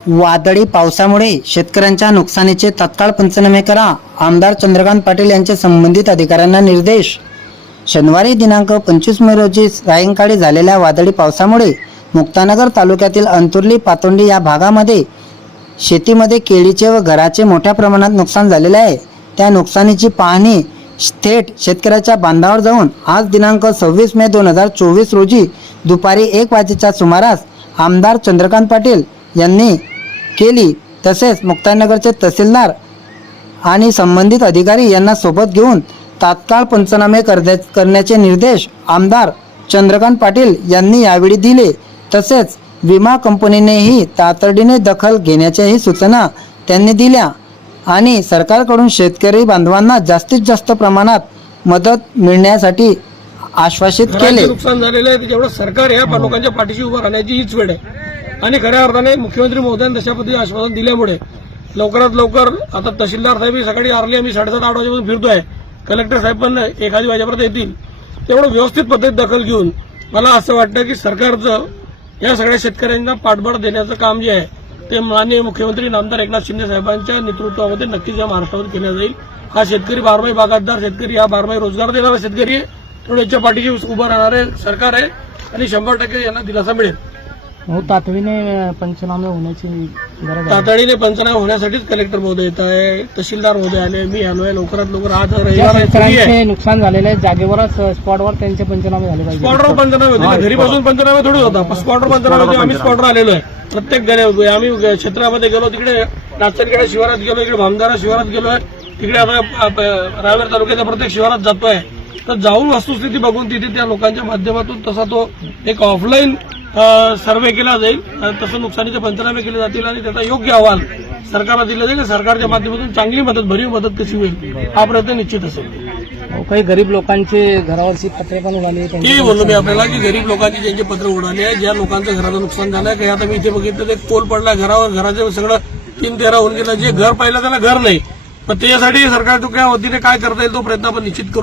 वादळी पावसामुळे शेतकऱ्यांच्या नुकसानीचे तत्काळ पंचनामे करा आमदार चंद्रकांत पाटील यांचे संबंधित अधिकाऱ्यांना निर्देश. शनिवारी दिनांक पंचवीस मे रोजी सायंकाळी झालेल्या वादळी पावसामुळे मुक्तानगर तालुक्यातील अंतुर्ली पातोंडी या भागामध्ये शेतीमध्ये केळीचे व घराचे मोठ्या प्रमाणात नुकसान झालेले आहे. त्या नुकसानीची पाहणी थेट शेतकऱ्याच्या बांधावर जाऊन आज दिनांक सव्वीस मे दोन हजार चोवीस रोजी दुपारी एक वाजेच्या सुमारास आमदार चंद्रकांत पाटील यांनी केली तसेच मुक्ताईनगरचे तहसीलदार आणि संबंधित अधिकारी यांना सोबत घेऊन तात्काळ पंचनामे करण्या- करण्याचे निर्देश आमदार चंद्रकांत पाटील यांनी यावेळी दिले. तसेच विमा कंपनीनेही तातडीने दखल घेण्याच्याही सूचना त्यांनी दिल्या आणि सरकारकडून शेतकरी बांधवांना जास्तीत जास्त प्रमाणात मदत मिळण्यासाठी आश्वासित केले. नुकसान झालेलं आहे त्याच्यामुळे सरकार या लोकांच्या पाठीशी उभं राहण्याची हीच वेळ आहे. आणि खऱ्या अर्थाने मुख्यमंत्री महोदयांनी तशा पद्धतीने आश्वासन दिल्यामुळे लवकरात लवकर आता तहसीलदार साहेब सकाळी आरली आम्ही साडेसात आठ वाजेपासून फिरतोय. कलेक्टर साहेब पण एखादी वाजेपर्यंत येतील. तेवढं व्यवस्थित पद्धतीत दखल घेऊन मला असं वाटतं की सरकारचं या सगळ्या शेतकऱ्यांना पाठबळ देण्याचं काम जे आहे ते माननीय मुख्यमंत्री नामदार एकनाथ शिंदे साहेबांच्या नेतृत्वामध्ये नक्कीच या महाराष्ट्रामध्ये केलं जाईल. हा शेतकरी बारमाही बागायतदार शेतकरी हा बारमाही रोजगार देणारा शेतकरी आहे. त्यामुळे याच्या पाठीशी उभं राहणारे सरकार आहे आणि शंभर टक्के यांना दिलासा मिळेल. हो तातडीने पंचनामे होण्याची गरज आहे. तातडीने पंचनामा होण्यासाठीच कलेक्टर महोदय येत आहे तहसीलदार महोदय आले मी आलोय लवकरात लवकर आज ज्या रविवार आहे, सुट्टी आहे. शेतकऱ्यांचे नुकसान झालेले आहे जागेवरच स्पॉटवर त्यांचे पंचनामे झाले पाहिजे स्पॉटवर पंचनामे होते घरी बसून पंचनामे थोडी होता स्पॉटवर पंचनामे होते आम्ही स्पॉटवर आलेलो आहे. प्रत्येक घरी आम्ही क्षेत्रामध्ये गेलो तिकडे नाचनखेडा शिवारात गेलो इकडे भामदारा शिवारात गेलोय तिकडे आता आप- रावेर तालुक्याच्या प्रत्येक शिवारात जातोय. तर जाऊन वस्तुस्थिती बघून तिथे त्या लोकांच्या माध्यमातून तसा तो एक ऑफलाईन सर्वे केला जाईल. तसं नुकसानीचे पंचनामे केले जातील आणि त्याचा योग्य अहवाल सरकारला दिला जाईल. सरकारच्या माध्यमातून चांगली मदत भरीव मदत कशी होईल हा प्रयत्न निश्चित असेल. काही गरीब लोकांचे घरावरची पत्रे पण उडाली ते बोललो मी आपल्याला की गरीब लोकांची ज्यांचे पत्र उडाले आहे ज्या लोकांचं घराचं नुकसान झालंय काही आता मी इथे बघितलं ते पोल पडला घरावर घराचं सगळं तीन तेरा होऊन गेलं. जे घर पाहिलं त्याला घर नाही. पण त्याच्यासाठी सरकारच्या वतीने काय करता येईल तो प्रयत्न आपण निश्चित करू.